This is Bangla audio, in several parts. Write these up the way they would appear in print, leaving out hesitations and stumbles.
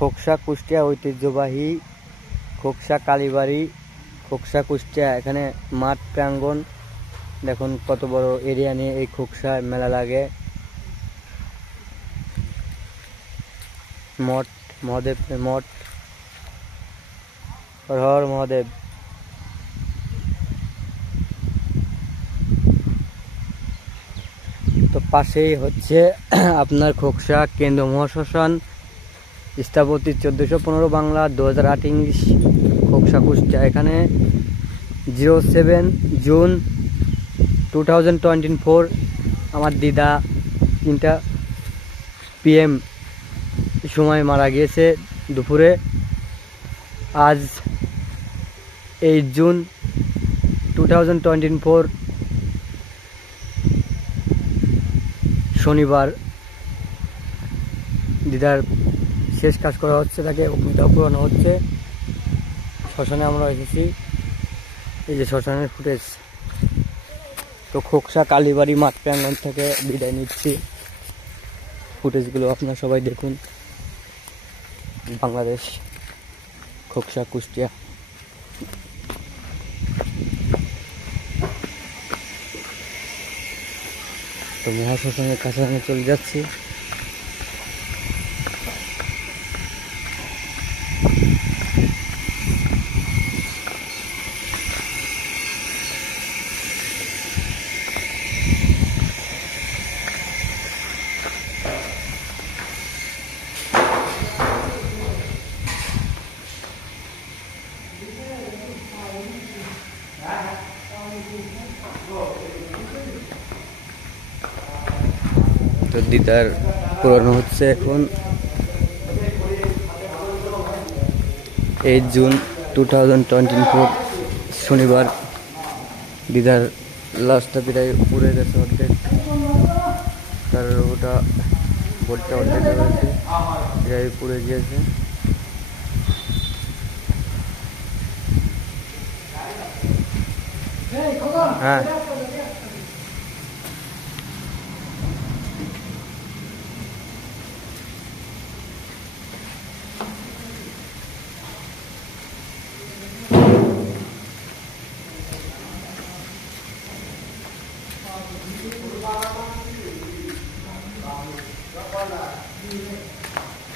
খোকসা কুষ্টিয়া ঐতিহ্যবাহী খোকসা কালীবাড়ি, খোকসা কুষ্টিয়া। এখানে মাঠ প্রাঙ্গণ দেখুন, কত বড় এরিয়া নিয়ে এই খোকসা মেলা লাগে। মঠ, মহাদেব মঠ, হর হর মহাদেব। তো পাশেই হচ্ছে আপনার খোকসা কেন্দ্র মহাশ্মশান, স্থাপতি 1415 বাংলা, 2008 ইংলিশ, খোকসা কুষ্টিয়া। এখানে 07 জুন 2024 আমার দিদা 3টা PM সময় মারা গিয়েছে দুপুরে। আজ 8 জুন 2024 শনিবার দিদার শেষ কাজ করা হচ্ছে, তাকে অগ্নিদাহ পোড়ানো হচ্ছে। শ্মশানে আমরা এসেছি, এই যে শ্মশানের ফুটেজ। তো খোকসা কালীবাড়ি মাঠ প্রাঙ্গণ থেকে বিদায় নিচ্ছি। ফুটেজগুলো আপনারা সবাই দেখুন। বাংলাদেশ, খোকসা কুষ্টিয়া। তো মহাশ্মশানের কাছে আমি চলে যাচ্ছি। তো দিদার পুরানো হচ্ছে এখন। 8 জুন 2024 শনিবার দিদার লাশটা প্রায় পুড়ে গেছে অর্ধেক, তার ওটা বোর্ডটা অর্ধেক রয়েছে, প্রায় পুড়ে গিয়েছে। হ্যাঁ,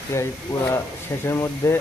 প্রায় পুরা শেষের মধ্যে।